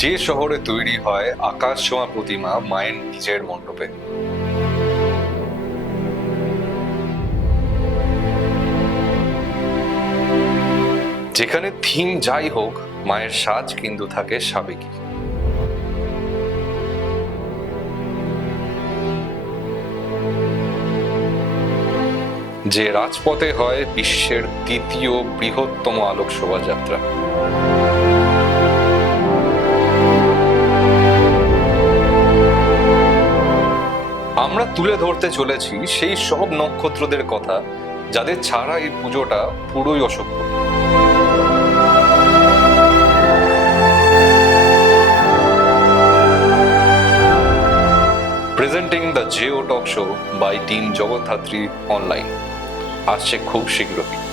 যে শহরে তৈরি হয় আকাশ ছোঁয়া প্রতিমা মায়ের নিজের মণ্ডপে। যেখানে থিম যাই হোক, মায়ের সাজ কিন্তু থাকে সাবেকি। যে রাজপথে হয় বিশ্বের দ্বিতীয় বৃহত্তম আলোক শোভাযাত্রা। আমরা তুলে ধরতে চলেছি সেই সব নক্ষত্রদের কথা যাদের ছাড়া এই পুজোটা পুরোই অসম্ভব। প্রেজেন্টিং দ্য জেও talk show by team Jagaddhatri online আসছে খুব শীঘ্রই।